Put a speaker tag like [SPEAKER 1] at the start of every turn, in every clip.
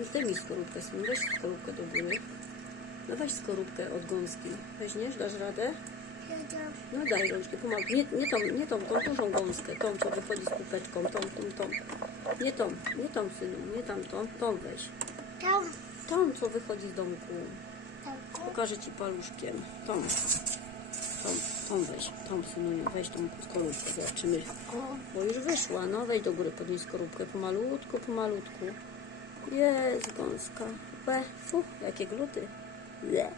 [SPEAKER 1] mi skorupkę, synu, weź skorupkę do góry. No weź skorupkę od gąski. Weźmiesz, dasz radę? No daj rączkę, pomag. Nie, nie tą, nie tą, tą dużą gąskę, tą, co wychodzi z kupeczką, tą, tą, tą. Nie tą, nie tą, synu, nie tamtą, tą weź.
[SPEAKER 2] Tam,
[SPEAKER 1] Tą, co wychodzi z domku. Pokażę ci paluszkiem. Tą. Tą, tą weź, tą synu, weź tą skorupkę, zobaczymy. Bo już wyszła, no weź do góry, podnieś skorupkę pomalutku, pomalutku. Jest gąska. Łe, fu, jakie gluty. Le.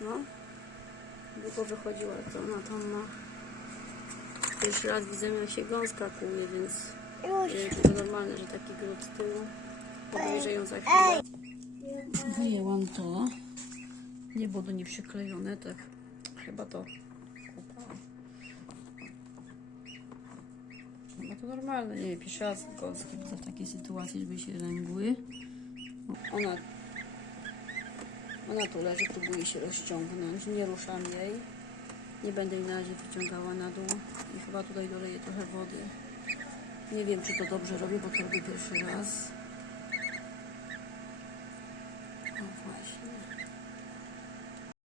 [SPEAKER 1] No. Długo wychodziła, to ona tam ma. Pierwszy raz widzę, jak się gąska kłuje, więc
[SPEAKER 2] Już.
[SPEAKER 1] y, to normalne, że taki glut z tyłu. Podejrzę ją za chwilę. Wyjęłam to. Nie było do niej przyklejone, tak chyba to kupałam. No to normalne, nie raz gąski widzę w takiej sytuacji, żeby się ręgły. Ona, ona tu leży, próbuje się rozciągnąć, nie ruszam jej. Nie będę jej na razie wyciągała na dół i chyba tutaj doleję trochę wody. Nie wiem, czy to dobrze robię, bo to robię pierwszy raz.